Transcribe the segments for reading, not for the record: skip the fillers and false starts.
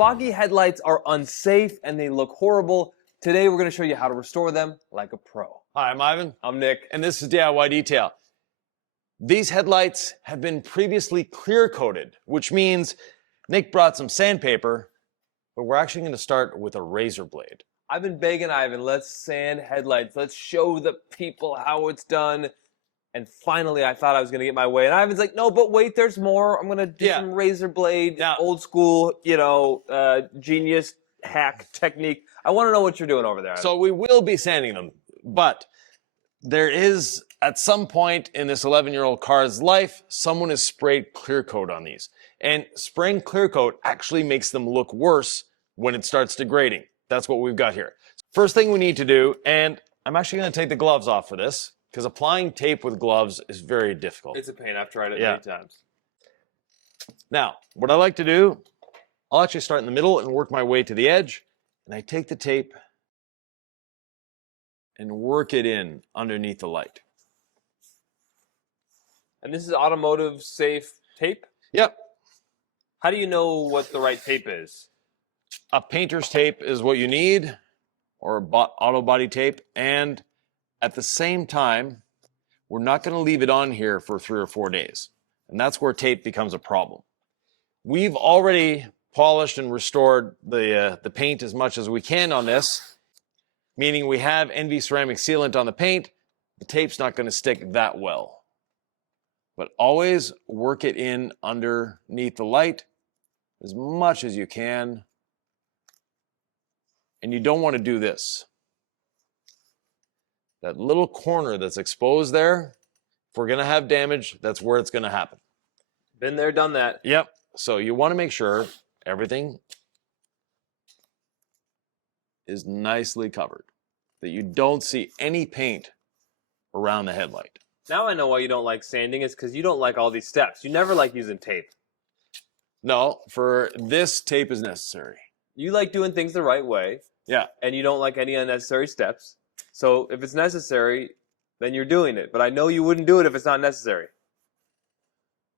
foggy headlights are unsafe and they look horrible. Today we're going to show you how to restore them like a pro. Hi, I'm Ivan. I'm Nick. And this is DIY Detail. These headlights have been previously clear coated, which means Nick brought some sandpaper, but we're actually going to start with a razor blade. I've been begging Ivan, let's sand headlights. Let's show the people how it's done. And finally, I thought I was going to get my way. And Ivan's like, no, but wait, there's more. I'm going to do some razor blade, old school, genius hack technique. I want to know what you're doing over there, Ivan. So we will be sanding them, but there is, at some point in this 11-year-old car's life, someone has sprayed clear coat on these. And spraying clear coat actually makes them look worse when it starts degrading. That's what we've got here. First thing we need to do, and I'm actually going to take the gloves off for this, because applying tape with gloves is very difficult. It's a pain. I've tried it many times. Now, what I like to do, I'll actually start in the middle and work my way to the edge, and I take the tape and work it in underneath the light. And this is automotive safe tape? Yep. How do you know what the right tape is? A painter's tape is what you need, or auto body tape, and at the same time, we're not going to leave it on here for 3 or 4 days. And that's where tape becomes a problem. We've already polished and restored the paint as much as we can on this, meaning we have NV ceramic sealant on the paint. The tape's not going to stick that well. But always work it in underneath the light as much as you can. And you don't want to do this. That little corner that's exposed there, if we're going to have damage, that's where it's going to happen. Been there, done that. Yep. So you want to make sure everything is nicely covered, that you don't see any paint around the headlight. Now I know why you don't like sanding. It's because you don't like all these steps. You never like using tape. No, for this, tape is necessary. You like doing things the right way. Yeah. And you don't like any unnecessary steps. So if it's necessary, then you're doing it. But I know you wouldn't do it if it's not necessary.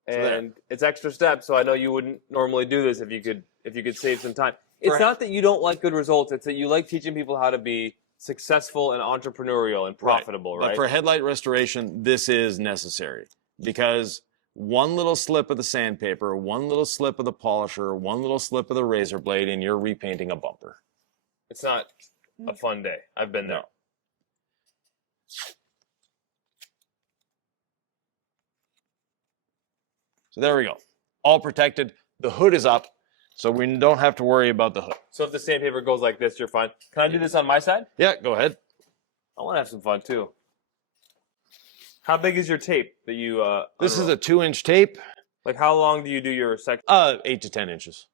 And it's extra steps, so I know you wouldn't normally do this if you could save some time. It's not that you don't like good results, it's that you like teaching people how to be successful and entrepreneurial and profitable, right? But for headlight restoration, this is necessary, because one little slip of the sandpaper, one little slip of the polisher, one little slip of the razor blade, and you're repainting a bumper. It's not a fun day. I've been there. No. So there we go. All protected. The hood is up, so we don't have to worry about the hood. So if the sandpaper goes like this, you're fine. Can I do this on my side? Yeah, go ahead. I want to have some fun too. How big is your tape that you This is a 2-inch tape. Like how long do you do your section? 8 to 10 inches.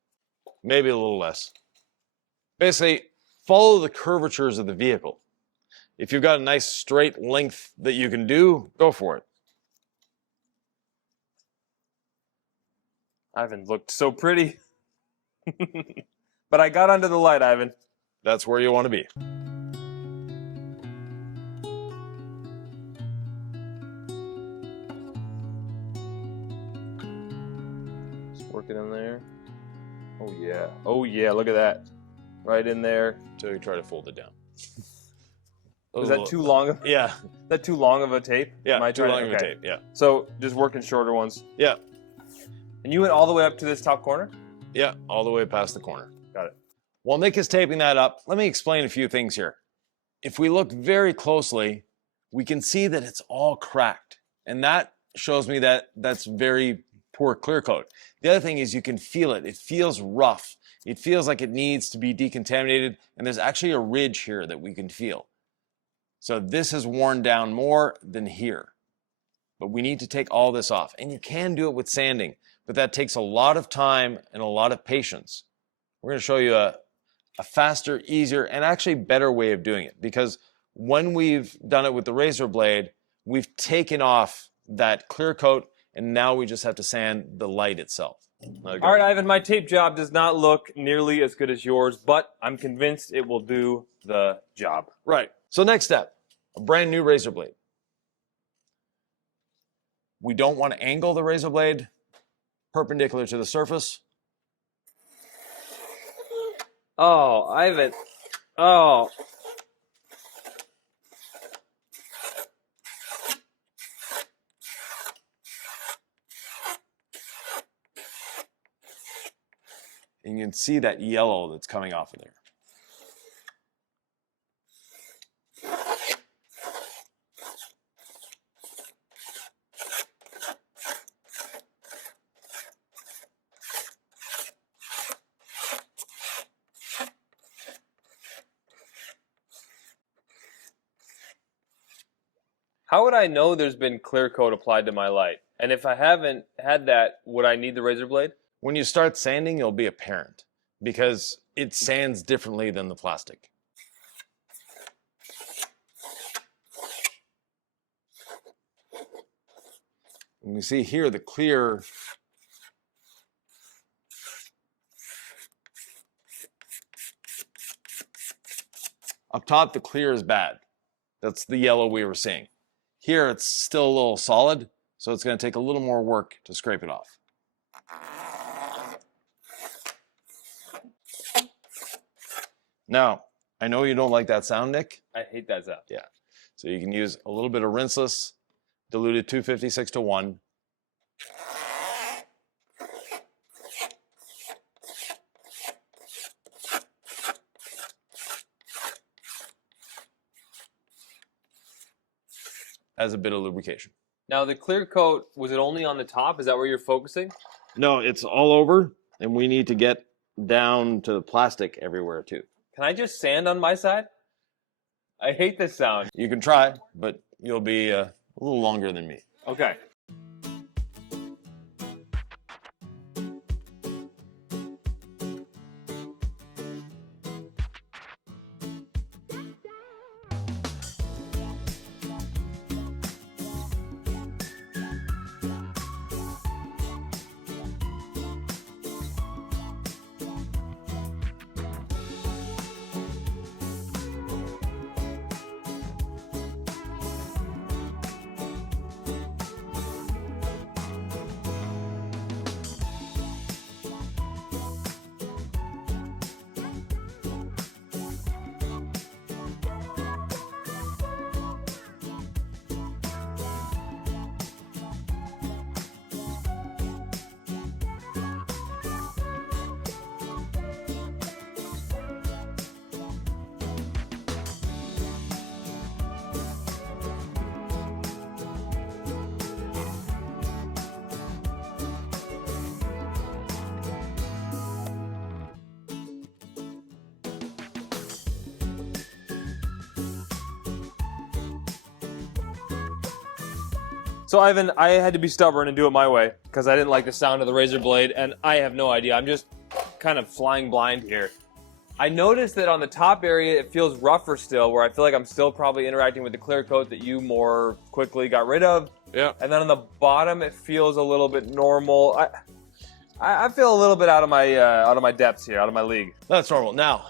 Maybe a little less. Basically, follow the curvatures of the vehicle. If you've got a nice straight length that you can do, go for it. Ivan looked so pretty. But I got under the light, Ivan. That's where you want to be. Just work it in there. Oh yeah. Oh yeah, look at that. Right in there. So you try to fold it down. Is that too long of Yeah. Is that too long of a tape? Yeah, too long of a tape, yeah. So just working shorter ones. Yeah. And you went all the way up to this top corner? Yeah, all the way past the corner. Got it. While Nick is taping that up, let me explain a few things here. If we look very closely, we can see that it's all cracked. And that shows me that that's very poor clear coat. The other thing is you can feel it. It feels rough. It feels like it needs to be decontaminated. And there's actually a ridge here that we can feel. So this is worn down more than here. But we need to take all this off. And you can do it with sanding, but that takes a lot of time and a lot of patience. We're going to show you a faster, easier, and actually better way of doing it, because when we've done it with the razor blade, we've taken off that clear coat, and now we just have to sand the light itself. All right, Ivan, my tape job does not look nearly as good as yours, but I'm convinced it will do the job. Right. So next step, a brand new razor blade. We don't want to angle the razor blade perpendicular to the surface. Oh, Ivan. Oh. And you can see that yellow that's coming off of there. How would I know there's been clear coat applied to my light? And if I haven't had that, would I need the razor blade? When you start sanding, it'll be apparent because it sands differently than the plastic. And you see here the clear up top, the clear is bad. That's the yellow we were seeing. Here it's still a little solid, so it's going to take a little more work to scrape it off. Now, I know you don't like that sound, Nick. I hate that sound. Yeah. So you can use a little bit of rinseless, diluted 256-1. As a bit of lubrication. Now, the clear coat, was it only on the top? Is that where you're focusing? No, it's all over, and we need to get down to the plastic everywhere too. Can I just sand on my side? I hate this sound. You can try, but you'll be a little longer than me. Okay. So Ivan, I had to be stubborn and do it my way because I didn't like the sound of the razor blade, and I have no idea. I'm just kind of flying blind here. I noticed that on the top area it feels rougher still, where I feel like I'm still probably interacting with the clear coat that you more quickly got rid of. Yeah. And then on the bottom it feels a little bit normal. I feel a little bit out of my depths here, out of my league. That's normal. Now,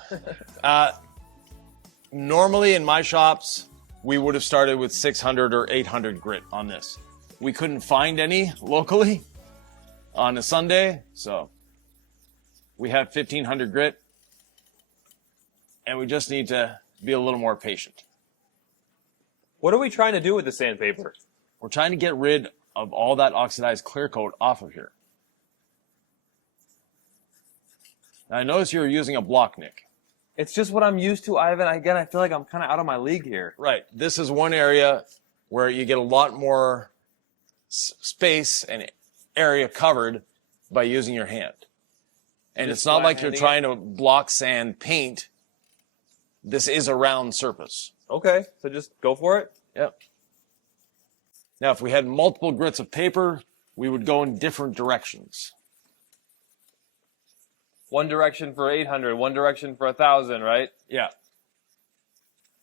normally in my shops, we would have started with 600 or 800 grit on this. We couldn't find any locally on a Sunday, so we have 1500 grit, and we just need to be a little more patient. What are we trying to do with the sandpaper? We're trying to get rid of all that oxidized clear coat off of here. Now, I notice you're using a block, Nick. It's just what I'm used to, Ivan. Again, I feel like I'm kind of out of my league here. Right. This is one area where you get a lot more space and area covered by using your hand. And it's not like you're trying to block sand paint. This is a round surface. Okay, so just go for it. Yep. Now, if we had multiple grits of paper, we would go in different directions. One direction for 800, one direction for 1,000, right? Yeah.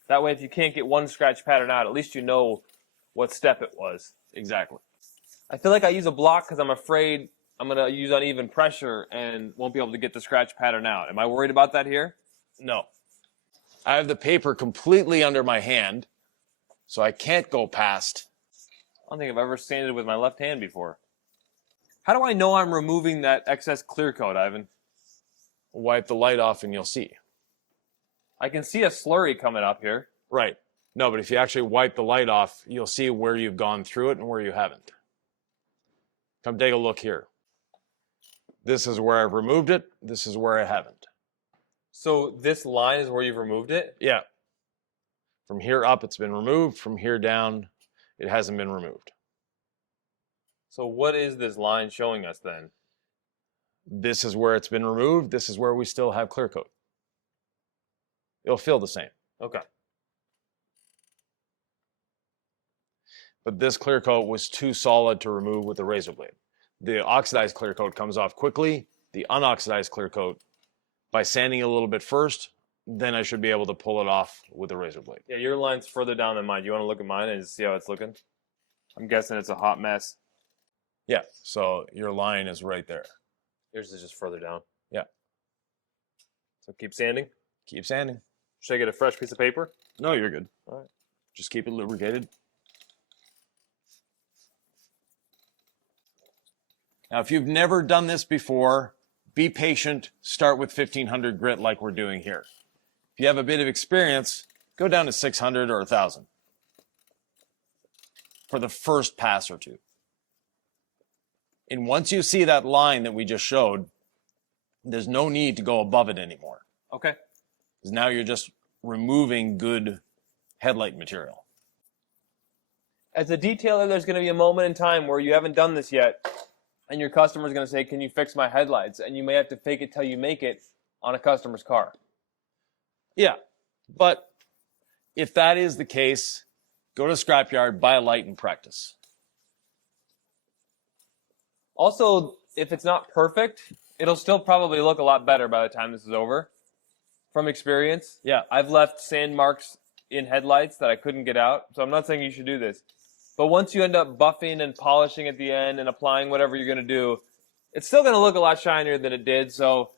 That way, if you can't get one scratch pattern out, at least you know what step it was. Exactly. I feel like I use a block because I'm afraid I'm going to use uneven pressure and won't be able to get the scratch pattern out. Am I worried about that here? No. I have the paper completely under my hand, so I can't go past. I don't think I've ever sanded with my left hand before. How do I know I'm removing that excess clear coat, Ivan? Wipe the light off and you'll see. I can see a slurry coming up here. Right. No, but if you actually wipe the light off, you'll see where you've gone through it and where you haven't. Come take a look here. This is where I've removed it. This is where I haven't. So this line is where you've removed it? Yeah. From here up, it's been removed. From here down, it hasn't been removed. So what is this line showing us then? This is where it's been removed. This is where we still have clear coat. It'll feel the same. Okay. But this clear coat was too solid to remove with the razor blade. The oxidized clear coat comes off quickly. The unoxidized clear coat, by sanding it a little bit first, then I should be able to pull it off with a razor blade. Yeah, your line's further down than mine. Do you want to look at mine and see how it's looking? I'm guessing it's a hot mess. Yeah, so your line is right there. Yours is just further down. Yeah. So keep sanding. Keep sanding. Should I get a fresh piece of paper? No, you're good. All right. Just keep it lubricated. Now, if you've never done this before, be patient. Start with 1500 grit like we're doing here. If you have a bit of experience, go down to 600 or 1000 for the first pass or two. And once you see that line that we just showed, there's no need to go above it anymore. Okay. Because now you're just removing good headlight material. As a detailer, there's going to be a moment in time where you haven't done this yet, and your customer's going to say, can you fix my headlights? And you may have to fake it till you make it on a customer's car. Yeah, but if that is the case, go to scrapyard, buy a light, and practice. Also, if it's not perfect, it'll still probably look a lot better by the time this is over. From experience, Yeah. I've left sand marks in headlights that I couldn't get out, so I'm not saying you should do this. But once you end up buffing and polishing at the end and applying whatever you're going to do, it's still going to look a lot shinier than it did, so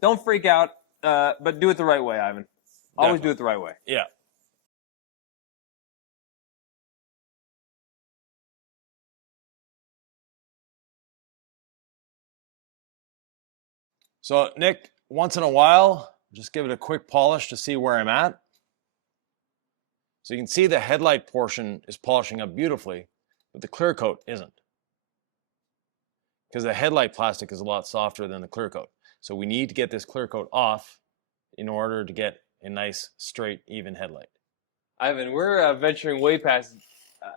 don't freak out, but do it the right way, Ivan. Always do it the right way. Yeah. So, Nick, once in a while, just give it a quick polish to see where I'm at. So you can see the headlight portion is polishing up beautifully, but the clear coat isn't. Because the headlight plastic is a lot softer than the clear coat. So we need to get this clear coat off in order to get a nice, straight, even headlight. Ivan, we're venturing way past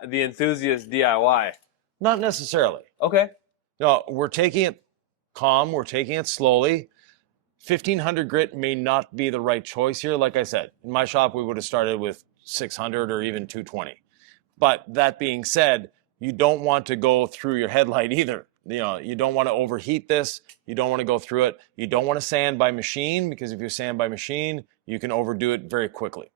the enthusiast DIY. Not necessarily. Okay. No, we're taking it calm. We're taking it slowly. 1500 grit may not be the right choice here. Like I said, in my shop, we would have started with 600 or even 220. But that being said, you don't want to go through your headlight either. You know, you don't want to overheat this. You don't want to go through it. You don't want to sand by machine, because if you sand by machine, you can overdo it very quickly.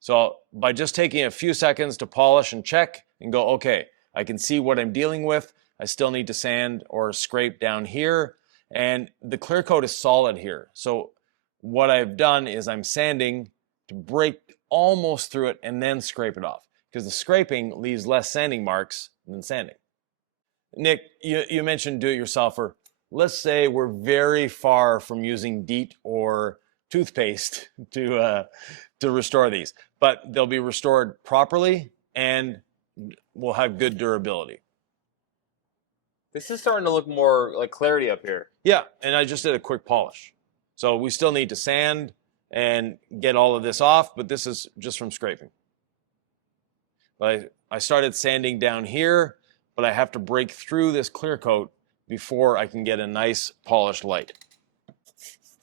So by just taking a few seconds to polish and check and go, okay, I can see what I'm dealing with. I still need to sand or scrape down here. And the clear coat is solid here. So what I've done is I'm sanding to break almost through it and then scrape it off, because the scraping leaves less sanding marks than sanding. Nick, you mentioned do-it-yourselfer. Let's say we're very far from using DEET or toothpaste to restore these, but they'll be restored properly and will have good durability. This is starting to look more like clarity up here. Yeah, and I just did a quick polish. So we still need to sand and get all of this off, but this is just from scraping. But I started sanding down here, but I have to break through this clear coat before I can get a nice polished light.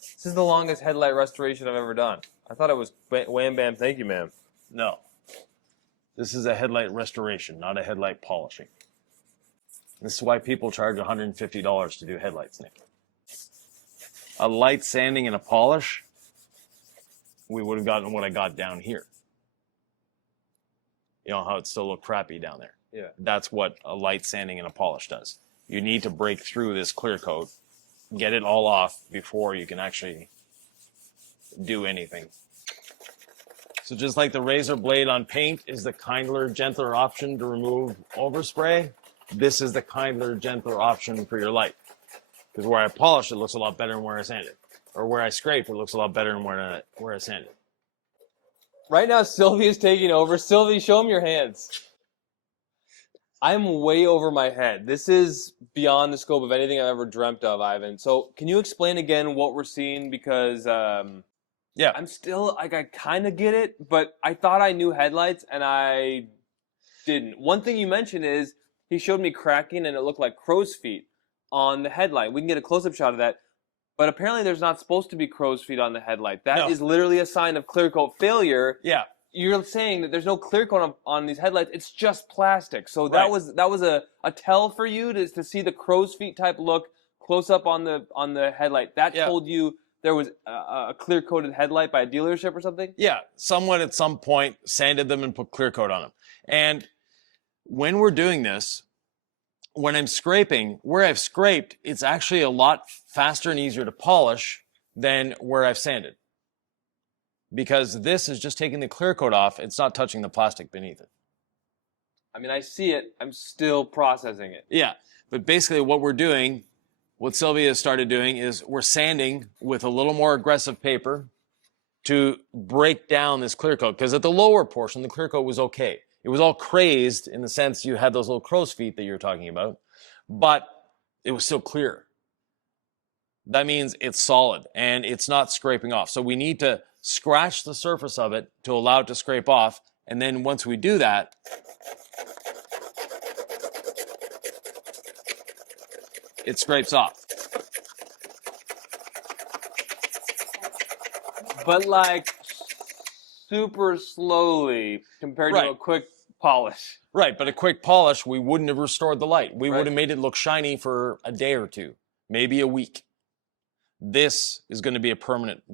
This is the longest headlight restoration I've ever done. I thought it was wham bam, thank you, ma'am. No. This is a headlight restoration, not a headlight polishing. This is why people charge $150 to do headlights, Nick. A light sanding and a polish, we would have gotten what I got down here. You know how it still looked crappy down there? Yeah. That's what a light sanding and a polish does. You need to break through this clear coat, get it all off before you can actually do anything. So just like the razor blade on paint is the kindler, gentler option to remove overspray, this is the kindler, gentler option for your light. Because where I polish it looks a lot better than where I sand it. or where I scraped, it looks a lot better than where I sanded. Right now, Sylvia's taking over. Sylvie, show him your hands. I'm way over my head. This is beyond the scope of anything I've ever dreamt of, Ivan. So can you explain again what we're seeing? Because yeah, I'm still, like, I kind of get it, but I thought I knew headlights, and I didn't. One thing you mentioned is he showed me cracking, and it looked like crow's feet on the headlight. We can get a close-up shot of that. But apparently there's not supposed to be crow's feet on the headlight. That is literally a sign of clear coat failure. Yeah. You're saying that there's no clear coat on these headlights. It's just plastic. So that was a tell for you to see the crow's feet type look close up on the headlight. That told you there was a clear coated headlight by a dealership or something? Yeah. Someone at some point sanded them and put clear coat on them. And when we're doing this, when I'm scraping, where I've scraped, it's actually a lot faster and easier to polish than where I've sanded. Because this is just taking the clear coat off. It's not touching the plastic beneath it. I mean, I see it. I'm still processing it. Yeah. But basically what we're doing, what Sylvia has started doing, is we're sanding with a little more aggressive paper to break down this clear coat. Because at the lower portion, the clear coat was okay. It was all crazed in the sense you had those little crow's feet that you're talking about, but it was still clear. That means it's solid and it's not scraping off. So we need to scratch the surface of it to allow it to scrape off. And then once we do that, it scrapes off. But like super slowly compared to a quick polish. Right, but a quick polish, we wouldn't have restored the light. We would have made it look shiny for a day or two, maybe a week. This is going to be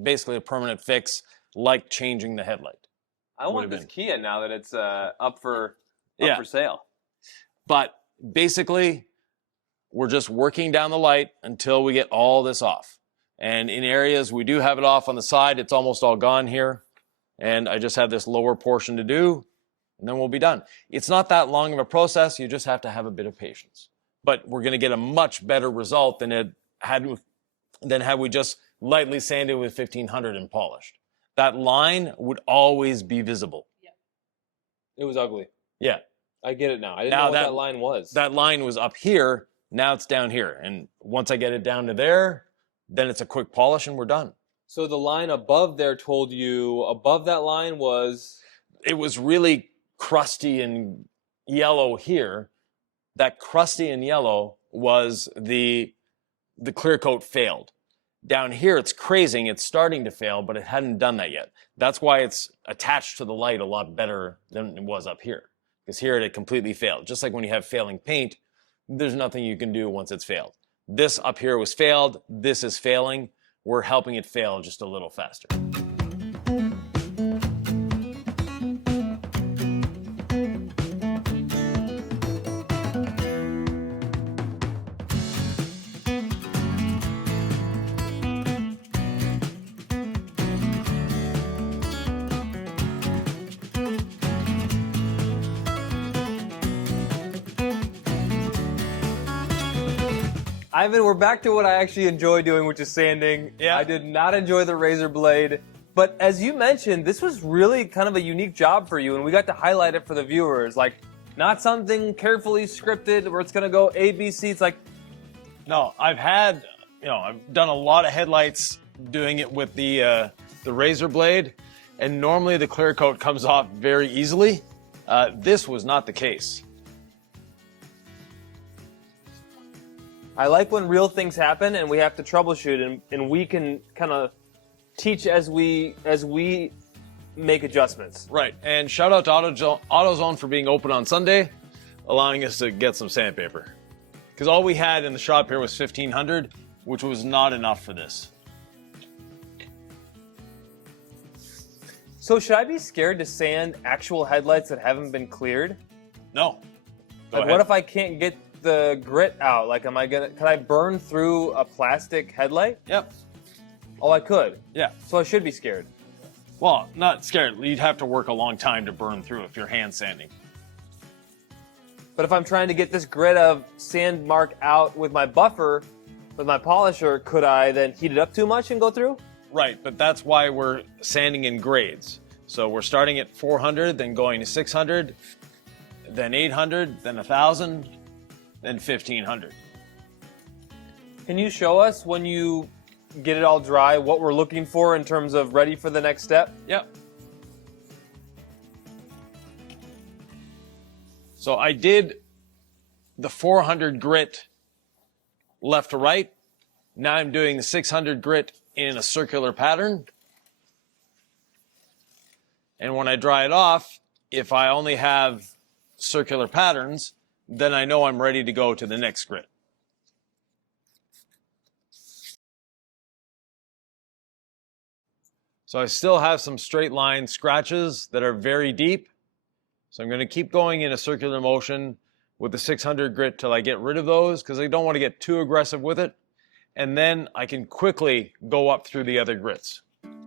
basically a permanent fix, like changing the headlight. I want this Kia now that it's up for sale. But basically, we're just working down the light until we get all this off. And in areas we do have it off on the side, it's almost all gone here. And I just have this lower portion to do, and then we'll be done. It's not that long of a process. You just have to have a bit of patience. But we're going to get a much better result than had we just lightly sanded with 1500 and polished. That line would always be visible. Yeah. It was ugly. Yeah. I get it now. I didn't know what that line was. That line was up here. Now it's down here. And once I get it down to there, then it's a quick polish and we're done. So the line above there told you above that line was? It was really crusty and yellow here. That crusty and yellow was the clear coat failed. Down here, it's crazing. It's starting to fail, but it hadn't done that yet. That's why it's attached to the light a lot better than it was up here. Because here it had completely failed. Just like when you have failing paint, there's nothing you can do once it's failed. This up here was failed. This is failing. We're helping it fail just a little faster. Ivan, we're back to what I actually enjoy doing, which is sanding. Yeah. I did not enjoy the razor blade. But as you mentioned, this was really kind of a unique job for you, and we got to highlight it for the viewers. Like, not something carefully scripted where it's going to go A, B, C. It's like... No, I've done a lot of headlights doing it with the razor blade, and normally the clear coat comes off very easily. This was not the case. I like when real things happen and we have to troubleshoot, and we can kind of teach as we make adjustments. Right, and shout out to AutoZone for being open on Sunday, allowing us to get some sandpaper. Because all we had in the shop here was 1500, which was not enough for this. So should I be scared to sand actual headlights that haven't been cleared? No. Like, what if I can't get the grit out? Like, can I burn through a plastic headlight? Yep. Oh, I could? Yeah. So I should be scared? Well, not scared. You'd have to work a long time to burn through if you're hand sanding. But if I'm trying to get this grit of sand mark out with my buffer, With my polisher, could I then heat it up too much and go through? Right, but that's why we're sanding in grades. So we're starting at 400, then going to 600, then 800, then 1,000, then 1,500. Can you show us when you get it all dry what we're looking for in terms of ready for the next step? Yep. So I did the 400 grit left to right. Now I'm doing the 600 grit in a circular pattern. And when I dry it off, if I only have circular patterns, then I know I'm ready to go to the next grit. So I still have some straight line scratches that are very deep. So I'm going to keep going in a circular motion with the 600 grit till I get rid of those because I don't want to get too aggressive with it. And then I can quickly go up through the other grits. I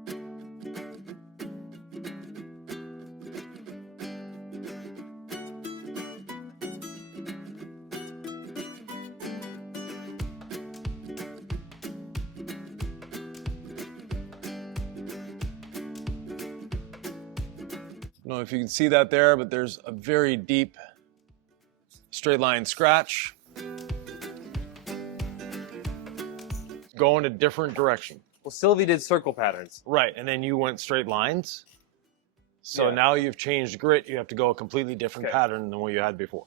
don't know if you can see that there, but there's a very deep straight line scratch. Go in a different direction. Well, Sylvie did circle patterns. Right, and then you went straight lines. So Yeah. now you've changed grit, you have to go a completely different pattern than what you had before.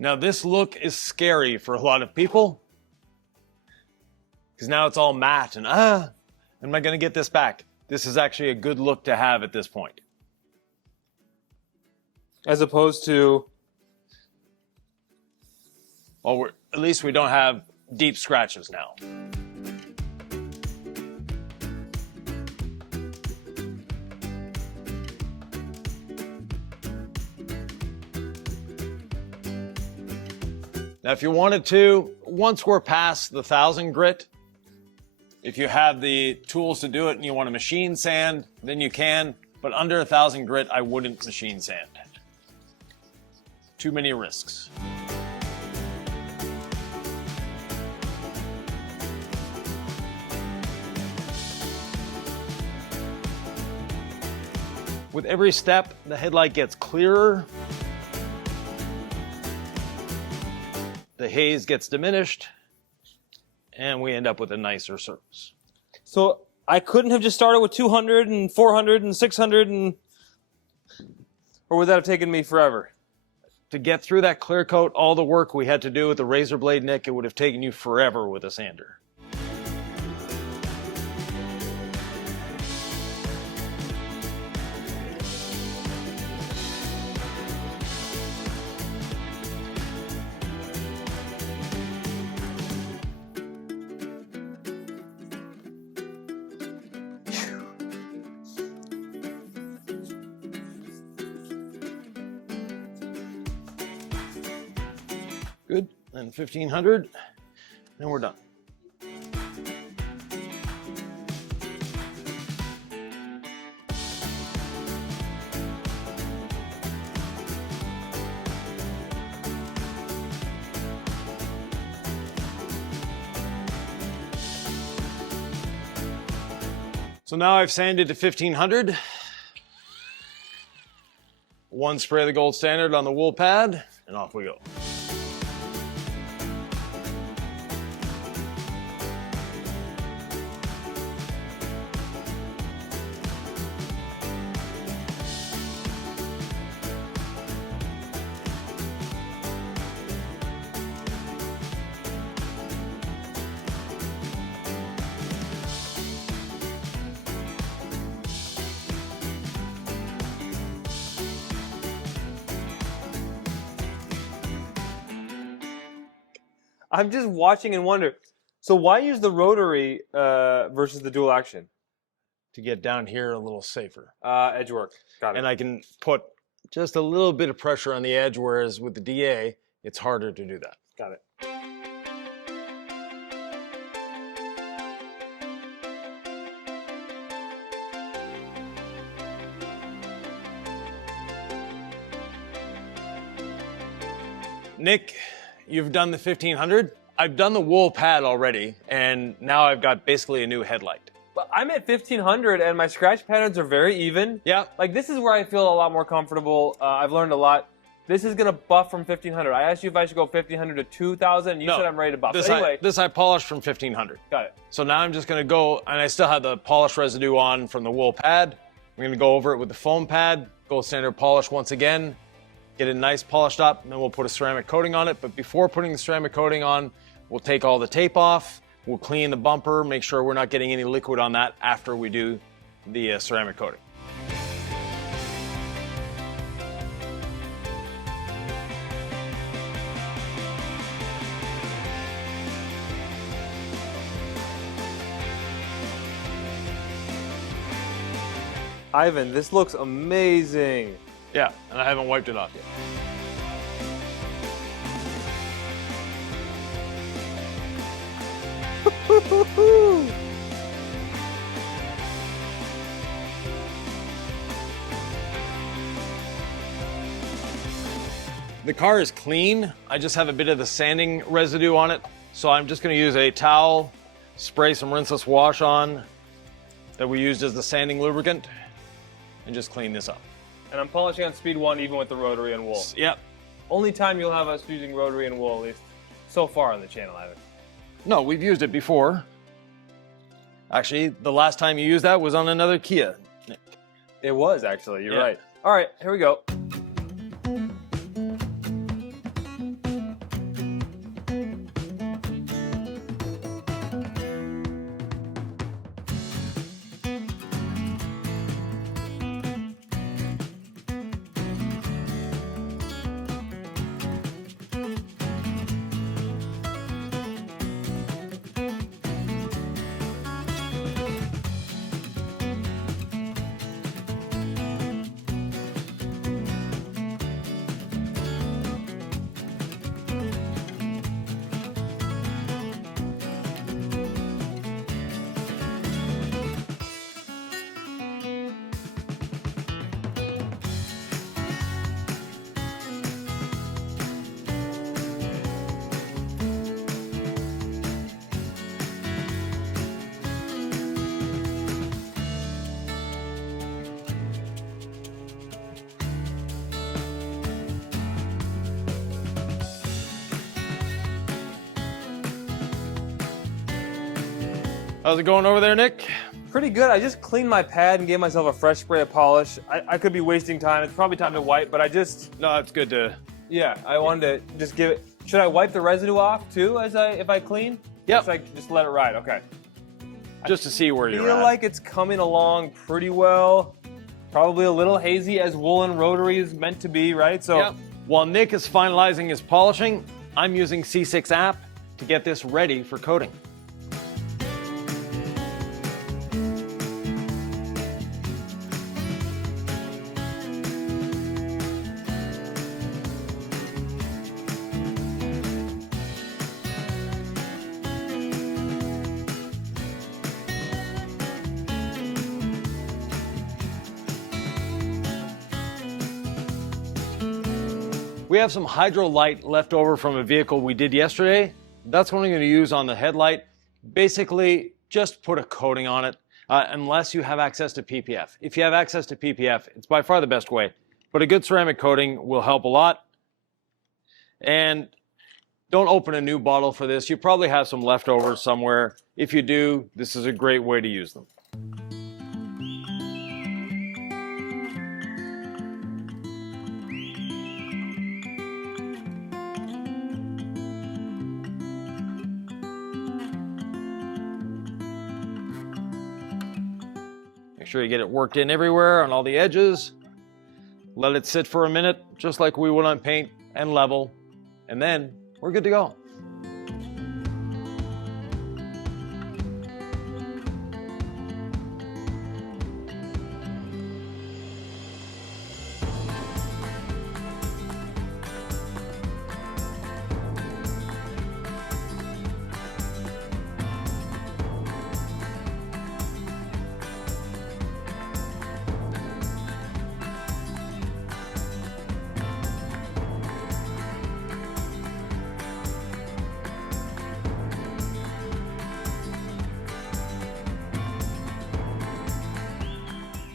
Now this look is scary for a lot of people because now it's all matte and am I going to get this back? This is actually a good look to have at this point. As opposed to... Well, at least we don't have deep scratches now. Now, if you wanted to, once we're past the 1,000 grit, if you have the tools to do it and you want to machine sand, then you can. But under 1,000 grit, I wouldn't machine sand. Too many risks. With every step, the headlight gets clearer. The haze gets diminished, and we end up with a nicer surface. So I couldn't have just started with 200 and 400 and 600 and... Or would that have taken me forever? To get through that clear coat, all the work we had to do with the razor blade nick, it would have taken you forever with a sander. Good, and 1,500, and we're done. So now I've sanded to 1,500. One spray of the gold standard on the wool pad, and off we go. I'm just watching and wonder. So why use the rotary versus the dual action? To get down here a little safer. Edge work. Got it. And I can put just a little bit of pressure on the edge, whereas with the DA, it's harder to do that. Got it. Nick, you've done the 1500. I've done the wool pad already, and now I've got basically a new headlight. But I'm at 1500 and my scratch patterns are very even. Yeah. Like this is where I feel a lot more comfortable. I've learned a lot. This is gonna buff from 1500. I asked you if I should go 1500 to 2000. You said I'm ready to buff. This, anyway, this I polished from 1500. Got it. So now I'm just gonna go, and I still have the polish residue on from the wool pad. I'm gonna go over it with the foam pad, go standard polish once again, get it nice polished up, and then we'll put a ceramic coating on it. But before putting the ceramic coating on, we'll take all the tape off, we'll clean the bumper, make sure we're not getting any liquid on that after we do the ceramic coating. Ivan, this looks amazing. Yeah, and I haven't wiped it off yet. The car is clean. I just have a bit of the sanding residue on it. So I'm just gonna use a towel, spray some rinseless wash on that we used as the sanding lubricant, and just clean this up. And I'm polishing on speed 1 even with the rotary and wool. Yep. Only time you'll have us using rotary and wool, at least so far on the channel, Ivan. No, we've used it before. Actually, the last time you used that was on another Kia, Nick. It was actually, you're Yeah. right. All right, here we go. How's it going over there, Nick? Pretty good. I just cleaned my pad and gave myself a fresh spray of polish. I could be wasting time. It's probably time to wipe, but I just... No, it's good to... Yeah, I wanted to just give it... Should I wipe the residue off too if I clean? Yep. Or should I just let it ride? Okay. Just to see where I you're feel at. like it's coming along pretty well. Probably a little hazy as wool and rotary is meant to be, right? So Yep. While Nick is finalizing his polishing, I'm using C6 app to get this ready for coating. We have some hydro light left over from a vehicle we did yesterday. That's what I'm going to use on the headlight. Basically, just put a coating on it, unless you have access to PPF. If you have access to PPF, it's by far the best way. But a good ceramic coating will help a lot. And don't open a new bottle for this. You probably have some leftovers somewhere. If you do, this is a great way to use them. Make sure you get it worked in everywhere on all the edges. Let it sit for a minute, just like we would on paint, and level. And then we're good to go.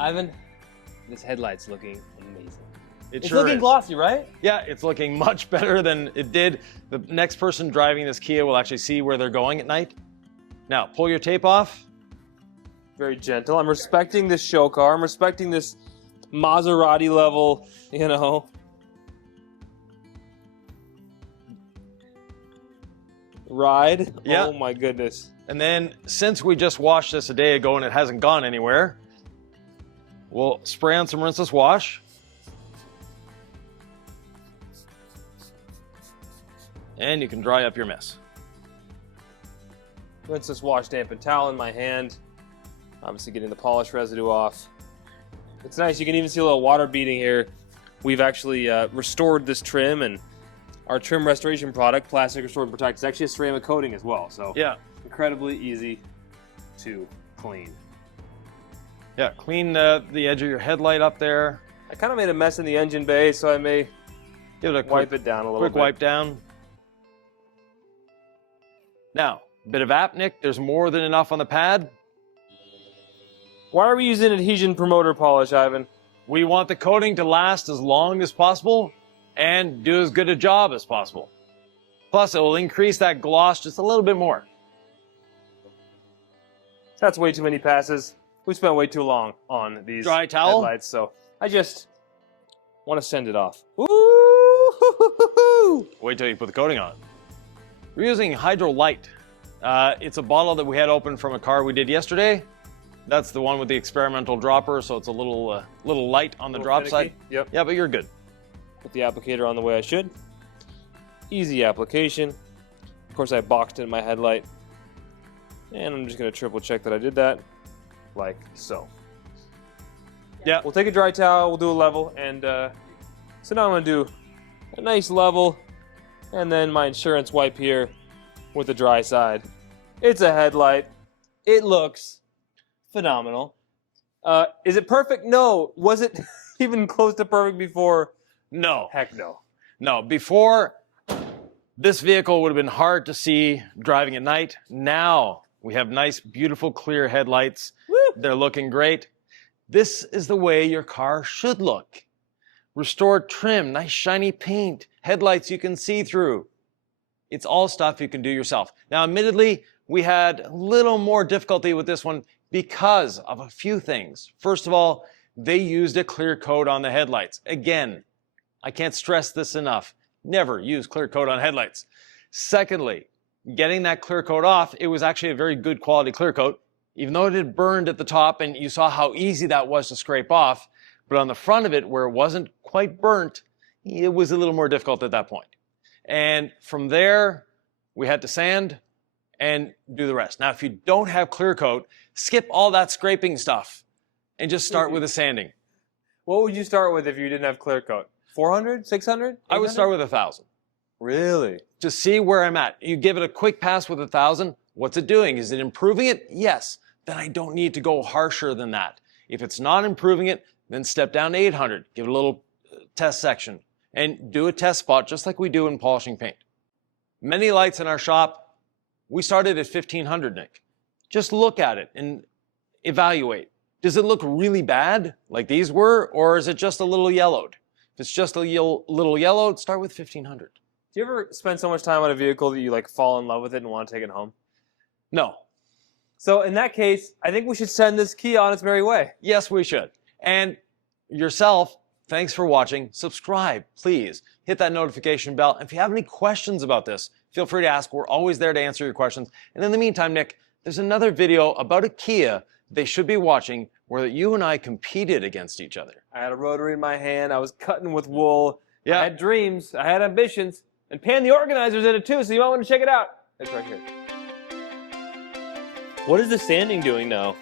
Ivan, this headlight's looking amazing. It's sure looking glossy, right? Yeah, it's looking much better than it did. The next person driving this Kia will actually see where they're going at night. Now, pull your tape off. Very gentle. I'm respecting this show car. I'm respecting this Maserati level, you know. Ride. Yeah. Oh my goodness. And then, since we just washed this a day ago and it hasn't gone anywhere, we'll spray on some rinseless wash. And you can dry up your mess. Rinse this wash dampened towel in my hand. Obviously getting the polish residue off. It's nice, you can even see a little water beading here. We've actually restored this trim, and our trim restoration product, Plastic Restore and Protect, is actually a ceramic coating as well. So yeah, incredibly easy to clean. Yeah, clean the edge of your headlight up there. I kind of made a mess in the engine bay, so I may give it a wipe it down a little bit. Quick wipe down. Now, a bit of apnic. There's more than enough on the pad. Why are we using adhesion promoter polish, Ivan? We want the coating to last as long as possible and do as good a job as possible. Plus, it will increase that gloss just a little bit more. That's way too many passes. We spent way too long on these dry towel headlights, so I just want to send it off. Ooh! Wait till you put the coating on. We're using Hydro Light. It's a bottle that we had open from a car we did yesterday. That's the one with the experimental dropper, so it's a little light on the drop side. Yep. Yeah, but you're good. Put the applicator on the way I should. Easy application. Of course, I boxed in my headlight. And I'm just going to triple check that I did that, like so. Yeah. We'll take a dry towel, we'll do a level, and so now I'm going to do a nice level, and then my insurance wipe here with the dry side. It's a headlight. It looks phenomenal. Is it perfect? No. Was it even close to perfect before? No. Heck no. No. Before, this vehicle would have been hard to see driving at night. Now we have nice, beautiful, clear headlights. Woo! They're looking great. This is the way your car should look. Restored trim, nice shiny paint, headlights you can see through. It's all stuff you can do yourself. Now, admittedly, we had a little more difficulty with this one because of a few things. First of all, they used a clear coat on the headlights. Again, I can't stress this enough. Never use clear coat on headlights. Secondly, getting that clear coat off, it was actually a very good quality clear coat, even though it had burned at the top and you saw how easy that was to scrape off. But on the front of it, where it wasn't quite burnt, it was a little more difficult at that point. And from there, we had to sand and do the rest. Now, if you don't have clear coat, skip all that scraping stuff and just start with the sanding. What would you start with if you didn't have clear coat? 400? 600? I would start with 1,000. Really? To see where I'm at. You give it a quick pass with 1,000. What's it doing? Is it improving it? Yes. Then I don't need to go harsher than that. If it's not improving it, then step down to 800. Give it a little test section and do a test spot just like we do in polishing paint. Many lights in our shop, we started at 1,500, Nick. Just look at it and evaluate. Does it look really bad like these were, or is it just a little yellowed? If it's just a little yellowed, start with 1,500. Do you ever spend so much time on a vehicle that you like fall in love with it and want to take it home? No. So in that case, I think we should send this Kia on its merry way. Yes, we should. And yourself, thanks for watching. Subscribe, please. Hit that notification bell. If you have any questions about this, feel free to ask. We're always there to answer your questions. And in the meantime, Nick, there's another video about a Kia they should be watching where you and I competed against each other. I had a rotary in my hand. I was cutting with wool. Yeah. I had dreams. I had ambitions. And Pan the Organizer's in it too, so you might want to check it out. It's right here. What is the sanding doing now?